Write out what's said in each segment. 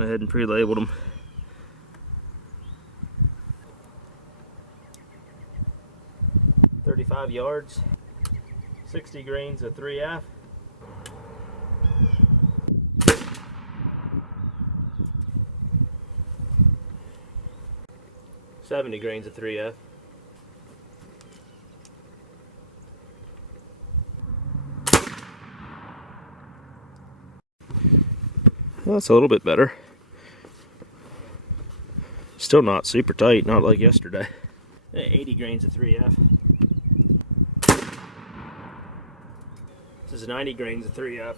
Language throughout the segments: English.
Went ahead and pre-labeled them. "35 yards, 60 grains of 3F. "70 grains of 3F. Well, that's a little bit better. Still not super tight, not like yesterday. 80 grains of 3F. This is 90 grains of 3F.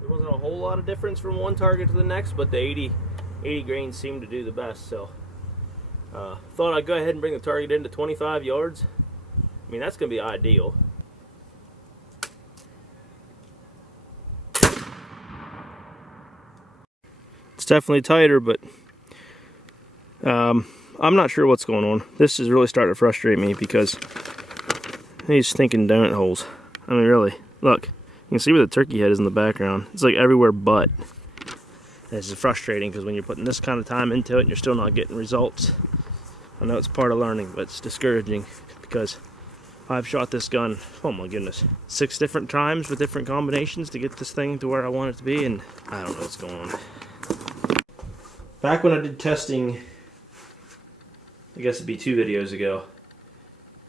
There wasn't a whole lot of difference from one target to the next, but the 80 grains seemed to do the best, so thought I'd go ahead and bring the target into 25 yards. I mean, that's going to be ideal. It's definitely tighter, but I'm not sure what's going on. This is really starting to frustrate me because these stinking donut holes. I mean, really, look. You can see where the turkey head is in the background. It's like everywhere but. This is frustrating because when you're putting this kind of time into it and you're still not getting results. I know it's part of learning, but it's discouraging because I've shot this gun, oh my goodness, 6 different times with different combinations to get this thing to where I want it to be, and I don't know what's going on. Back when I did testing, I guess it'd be 2 videos ago,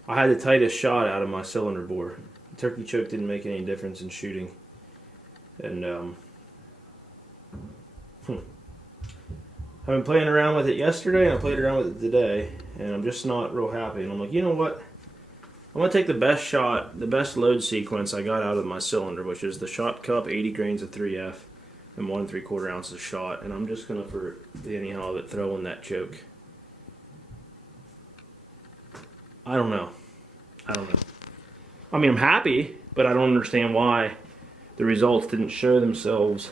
I had the tightest shot out of my cylinder bore. The turkey choke didn't make any difference in shooting. And I've been playing around with it yesterday and I played around with it today, and I'm just not real happy. And I'm like, you know what? I'm going to take the best shot, the best load sequence I got out of my cylinder, which is the shot cup, 80 grains of 3F, and 1 3/4 ounces shot. And I'm just going to, for the anyhow of it, throw in that choke. I don't know. I mean, I'm happy, but I don't understand why the results didn't show themselves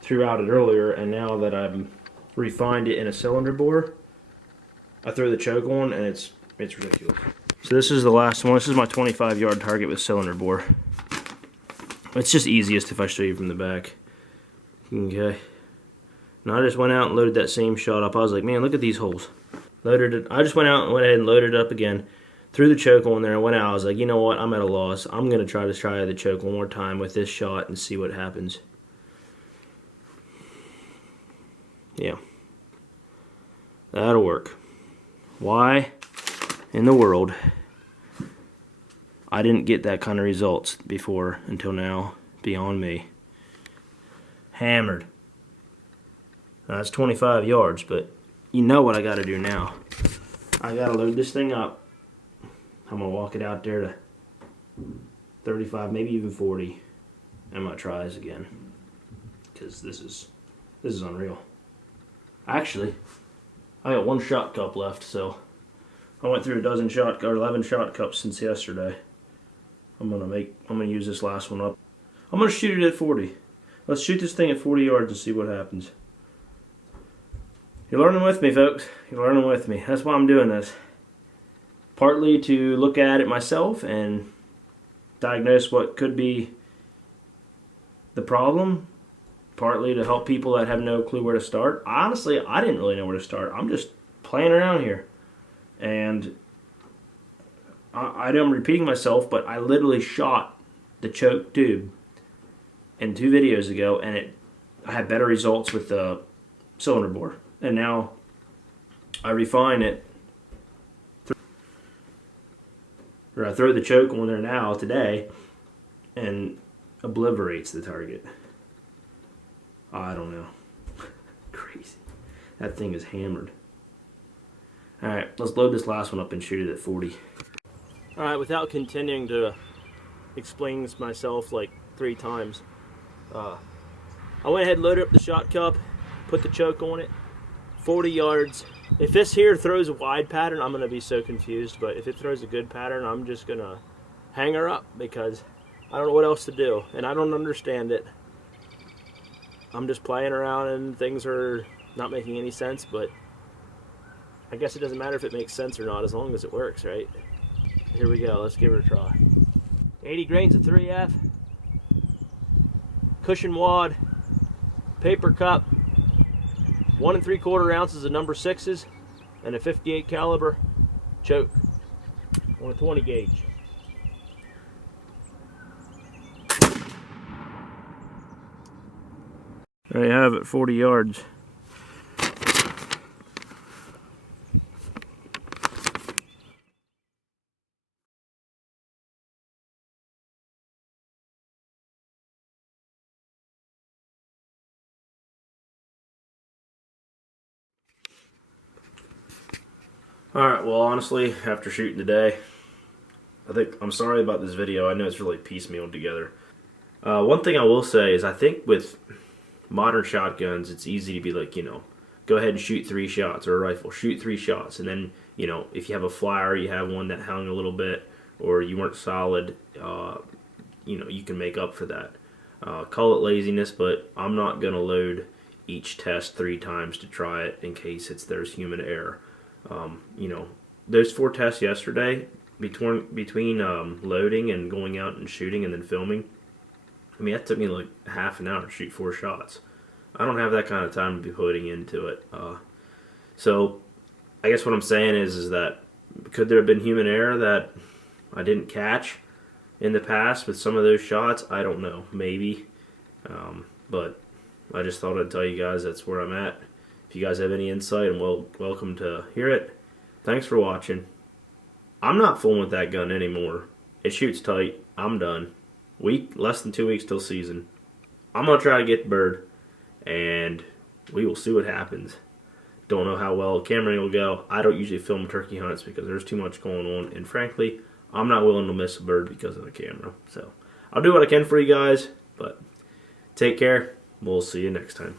throughout it earlier, and now that I've refined it in a cylinder bore, I throw the choke on and it's ridiculous. So this is the last one. This is my 25-yard target with cylinder bore. It's just easiest if I show you from the back. Okay. And I just went out and loaded that same shot up. I was like, man, look at these holes. Loaded it. I just went out and went ahead and loaded it up again. Threw the choke on there and went out. I was like, you know what? I'm at a loss. I'm going to try the choke one more time with this shot and see what happens. Yeah. That'll work. Why in the world I didn't get that kind of results before until now? Beyond me. Hammered. Now, that's 25 yards, but you know what I got to do now. I got to load this thing up. I'm going to walk it out there to 35, maybe even 40. I'm going to try this again because this is unreal. Actually, I got 1 shot cup left, so I went through 11 shot cups since yesterday. I'm gonna use this last one up. I'm gonna shoot it at 40. Let's shoot this thing at 40 yards and see what happens. You're learning with me, folks. You're learning with me. That's why I'm doing this. Partly to look at it myself and diagnose what could be the problem. Partly to help people that have no clue where to start. Honestly, I didn't really know where to start. I'm just playing around here. And I know I'm repeating myself, but I literally shot the choke tube in 2 videos ago, and I had better results with the cylinder bore. And now I refine it. Or I throw the choke on there now today and obliterates the target. I don't know. Crazy. That thing is hammered. Alright, let's load this last one up and shoot it at 40. Alright, without continuing to explain this myself like 3 times, I went ahead and loaded up the shot cup, put the choke on it, 40 yards. If this here throws a wide pattern, I'm going to be so confused, but if it throws a good pattern, I'm just going to hang her up because I don't know what else to do, and I don't understand it. I'm just playing around and things are not making any sense, but I guess it doesn't matter if it makes sense or not as long as it works, right? here we go. Let's give it a try. 80 grains of 3F, cushion wad, paper cup, 1 3/4 ounces of number 6s, and a 58 caliber choke on a 20 gauge. There you have it, 40 yards. Alright, well honestly, after shooting today, I'm sorry about this video. I know it's really piecemealed together. One thing I will say is I think with modern shotguns, it's easy to be like, you know, go ahead and shoot 3 shots, or a rifle, shoot 3 shots, and then, you know, if you have a flyer, you have one that hung a little bit, or you weren't solid, you know, you can make up for that. Call it laziness, but I'm not going to load each test 3 times to try it in case there's human error. You know, those 4 tests yesterday, between loading and going out and shooting and then filming, I mean, that took me like half an hour to shoot 4 shots. I don't have that kind of time to be putting into it. So I guess what I'm saying is that could there have been human error that I didn't catch in the past with some of those shots? I don't know, maybe. But I just thought I'd tell you guys that's where I'm at. If you guys have any insight, I'm welcome to hear it. Thanks for watching. I'm not fooling with that gun anymore. It shoots tight. I'm done. Less than 2 weeks till season. I'm going to try to get the bird, and we will see what happens. Don't know how well camera will go. I don't usually film turkey hunts because there's too much going on, and frankly, I'm not willing to miss a bird because of the camera. So I'll do what I can for you guys, but take care. We'll see you next time.